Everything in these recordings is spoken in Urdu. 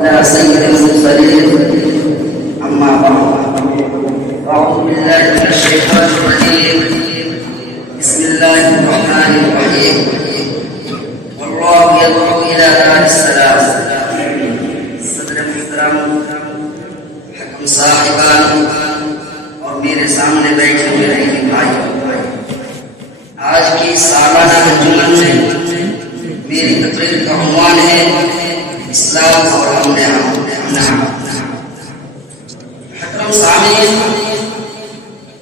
إلى سيد المرسلين أما بعد أعوذ بالله من الشيطان الرجيم بسم الله الرحمن الرحيم والله يدعو إلى دار السلام صدر محترم حکم صاحبان اور میرے سامنے بیٹھے ہوئے رہے بھائی، آج کی سالانہ انجمن میں میری تقریر کا عنوان ہے اسلام اور محترم سامعین،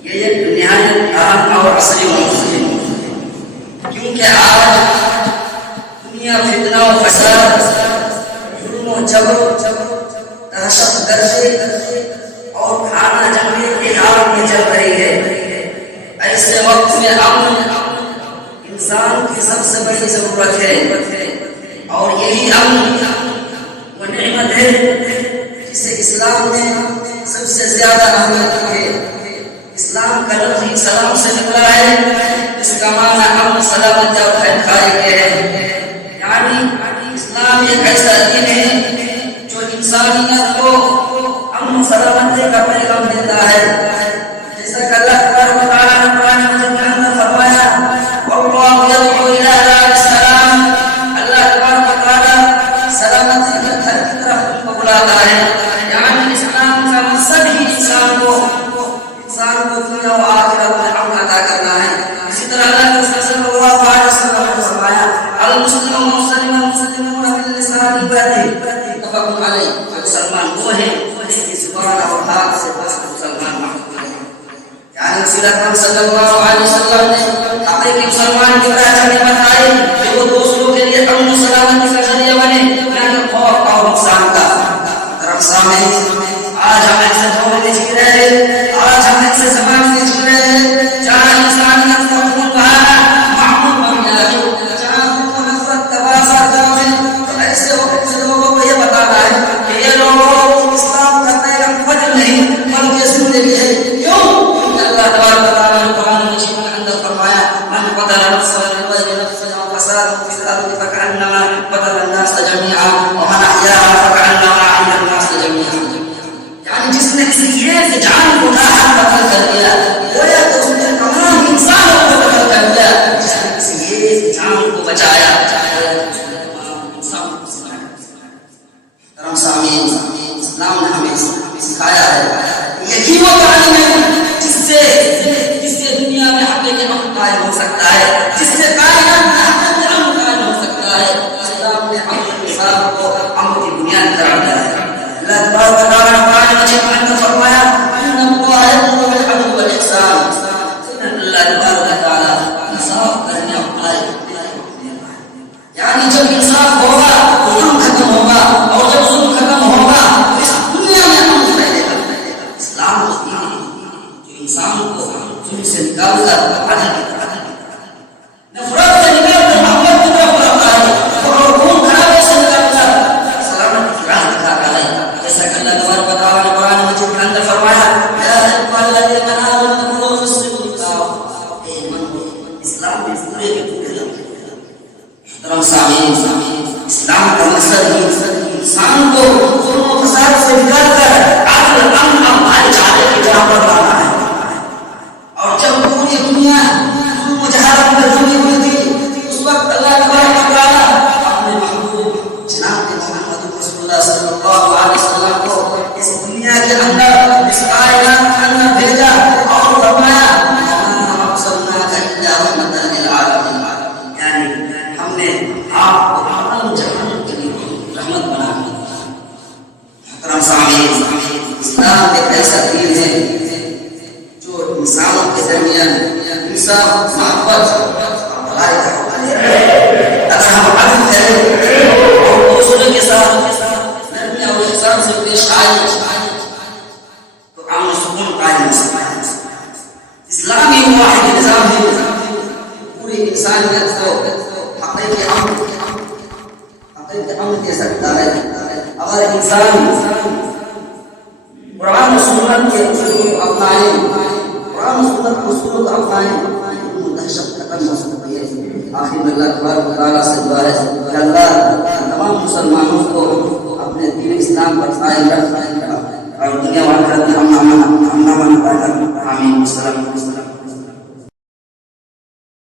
یہ ایک نہایت اہم اور عصری موضوع ہے، کیونکہ آج دنیا فتنہ و فساد، ظلم و جبر، دہشت گردی اور کھانا جنگی کی حالت میں چل رہی ہے۔ ایسے وقت میں امن انسان کی سب سے بڑی ضرورت ہے، اور یہی امن وہ نعمت ہے جسے اسلام نے سب سے زیادہ اہمیت دی ہے۔ اسلام کا لفظ ہی سلام سے نکلا ہے، اس کا معنی امن، سلامتی اور خیر خائی کے ہے۔ یعنی اسلام ایک ایسا دین ہے جو انسانیت کو امن و سلامتی کا پیغام دیتا ہے، جیسا کہ اللہ تبارک و تعالیٰ نے قرآن مجید کے اندر فرمایا واللہ یدعو الی دار السلام، اللہ تبارک و تعالیٰ سلامتی کے گھر کی طرف ان کو بلاتا ہے۔ یعنی اسلام کا مقصد ہی انسان کو دنیا و آخرت میں امن عطا کرنا ہے۔ اسی طرح اللہ کے رسول صلی اللہ علیہ وسلم نے فرمایا المسلم والمسلمون باللسان واليد متفق علیہ، مسلمان وہ ہیں جس کی زبان اور ہاتھ سے بس مسلمان محفوظ ہے۔ یعنی رسول اکرم صلی اللہ علیہ وسلم نے حقیقی مسلمان کی پہچان بتائی کہ وہ دوسروں کے لیے امن و سلامتی کا ذریعہ بنے، نہ کہ خوف اور نقصان کا۔ محترم سامعین، آج ہم ایسے دور میں جی رہے ہیں، آج ہم ایسے زمان میں جی رہے ہیں جہاں انسانیت کا خون بہانا معمول بن گیا ہے، جہاں کو نفرت تباہ ہے۔ تو ایسے وقت سے لوگوں کو یہ بتانا ہے کہ یہ لوگوں اسلام کا پیغام فضل نہیں بلکہ زندگی ہے۔ کیوں؟ کیونکہ اللہ تبارک و تعالیٰ نے قرآن مجید کے اندر فرمایا من قتل نفسا بغیر نفس او فساد فی الارض فکأنما قتل الناس جميعا ومن احیاها فکأنما احیا الناس جميعا۔ یعنی جس نے کسی ایک جان کو ناحق قتل کر دیا، گویا کہ اس نے تمام انسانوں کو قتل کر دیا۔ جس نے کسی ایک جان کو بچایا، تمام انسانوں کو بچایا۔ محترم سامعین، اسلام نے ہمیں سکھایا ہے یہی وہ تعلیم ہے جس سے دنیا میں حقیقی امن قائم ہو سکتا ہے، جس سے کائنات میں حقیقی امن قائم ہو سکتا ہے۔ اسلام نے امن کے ساتھ کو امن کی بنیاد قرار دیا ہے۔ اللہ تبارک و تعالیٰ نے قرآن مجید میں اندر فرمایا ان اللہ یأمر بالعدل والاحسان، اللہ تبارک و تعالیٰ انصاف کرنے اور بھلائی کرنے کا ہے۔ یعنی جب انصاف ہوگا تو ظلم ختم ہوگا، اور جب ظلم ختم ہوگا تو اس دنیا میں امن پھیلے گا۔ اسلام اس دین ہے جو انسان کو ظلم سے نکال کر عدل کی طرف، نفرت سے نکال کر محبت کی طرف لاتا ہے، اور خون خرابے سے نکال کر سلامت کی راہ دکھاتا ہے۔ جیسا کہ اللہ تبارک و تعالیٰ نے قرآن مجید کے اندر فرمایا یا ایھا الذین آمنوا اتقوا الله واصبروا، اے ایمانو، اسلام میں پورے کے پورے لگے۔ محترم سامعین، اسلام کا مقصد ہی انسان کو ظلم و فساد سے نکال کر عدل، امن اور بھائی چارے کی راہ پر لانا ہے۔ اور جب پوری دنیا ظلم و جہالت میں ڈوبی ہوئی تھی، اس وقت اللہ تبارک و تعالیٰ اپنے محبوب جناب محمد رسول اللہ صلی اللہ علیہ وسلم کو اس دنیا کے اندر، اس کائنات کے اندر بھیجا اور فرمایا وَمَا أَرْسَلْنَاكَ إِلَّا رَحْمَةً لِلْعَالَمِينَ، یعنی ہم نے آپ کو تمام جہان کے لیے رحمت بنا دیا۔ محترم سامعین، اسلام ایک ایسا دین ہے جو انسانوں کے درمیان انصاف، محبت اور بھلائی کا حکم ہے۔ اگر ہم عدل کریں اور دوسروں کے ساتھ نرمی اور احسان سے پیش آئے تو امن و سکون قائم ہو سکتا ہے۔ اسلامی واحد نظام ہے پوری انسانیت کو حقیقی امن دے سکتا ہے۔ اگر انسان قرآن و سنت کے اصول کو اپنائیں، قرآن و سنت کے اصول کو اپنائیں، دہشت ختم ہو سکتی ہے۔ آخر میں اللہ تبارک و تعالیٰ سے دعا ہے کہ اللہ تمام مسلمانوں کو اپنے دین اسلام اور دنیا والے ہم نامہ نہ پائے. آمین. السلام علیکم.